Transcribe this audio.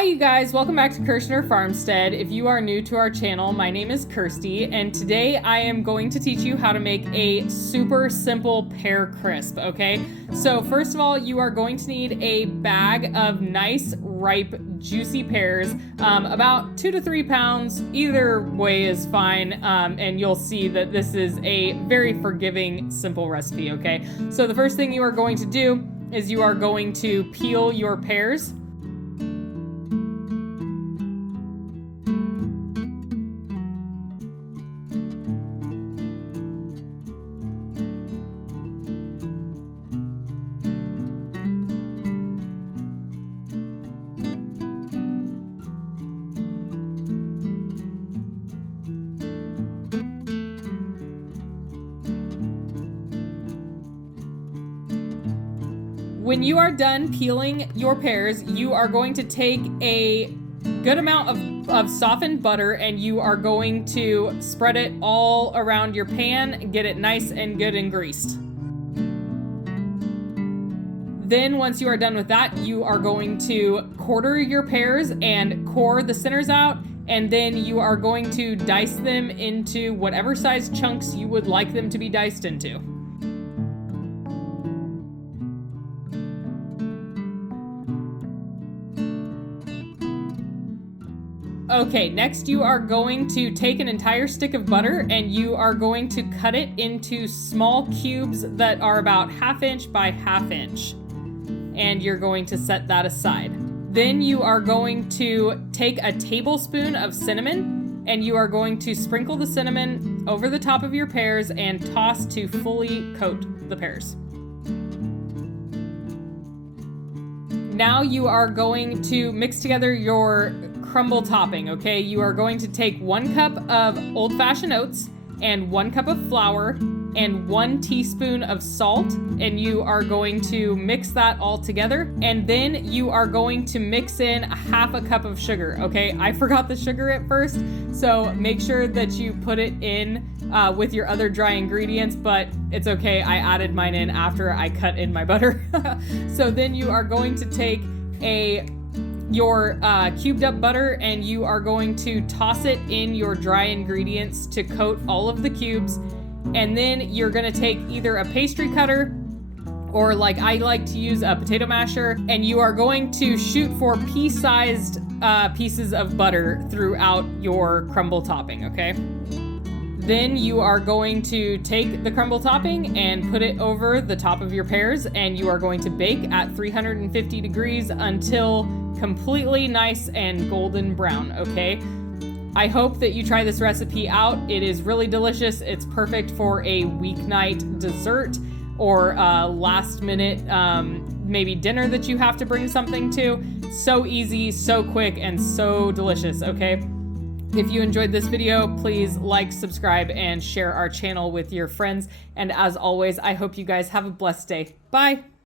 Hi you guys, welcome back to Kirshner Farmstead. If you are new to our channel, my name is Kirsty, and today I am going to teach you how to make a super simple pear crisp, okay? So first of all, you are going to need a bag of nice, ripe, juicy pears, about 2 to 3 pounds. Either way is fine, and you'll see that this is a very forgiving, simple recipe, okay? So the first thing you are going to do is you are going to peel your pears. When you are done peeling your pears, you are going to take a good amount of softened butter and you are going to spread it all around your pan and get it nice and good and greased. Then once you are done with that, you are going to quarter your pears and core the centers out, and then you are going to dice them into whatever size chunks you would like them to be diced into. Okay, next you are going to take an entire stick of butter and you are going to cut it into small cubes that are about 1/2 inch by 1/2 inch. And you're going to set that aside. Then you are going to take a tablespoon of cinnamon and you are going to sprinkle the cinnamon over the top of your pears and toss to fully coat the pears. Now you are going to mix together your crumble topping, okay? You are going to take 1 cup of old-fashioned oats and 1 cup of flour and 1 teaspoon of salt, and you are going to mix that all together, and then you are going to mix in 1/2 cup of sugar, okay? I forgot the sugar at first, so make sure that you put it in with your other dry ingredients, but it's okay, I added mine in after I cut in my butter. So then you are going to take your cubed up butter and you are going to toss it in your dry ingredients to coat all of the cubes, and then you're gonna take either a pastry cutter or, like I like to use, a potato masher, and you are going to shoot for pea-sized pieces of butter throughout your crumble topping, okay? Then you are going to take the crumble topping and put it over the top of your pears, and you are going to bake at 350 degrees until completely nice and golden brown, okay? I hope that you try this recipe out. It is really delicious. It's perfect for a weeknight dessert or last minute maybe dinner that you have to bring something to. So easy, so quick, and so delicious, okay? If you enjoyed this video, please like, subscribe, and share our channel with your friends. And as always, I hope you guys have a blessed day. Bye!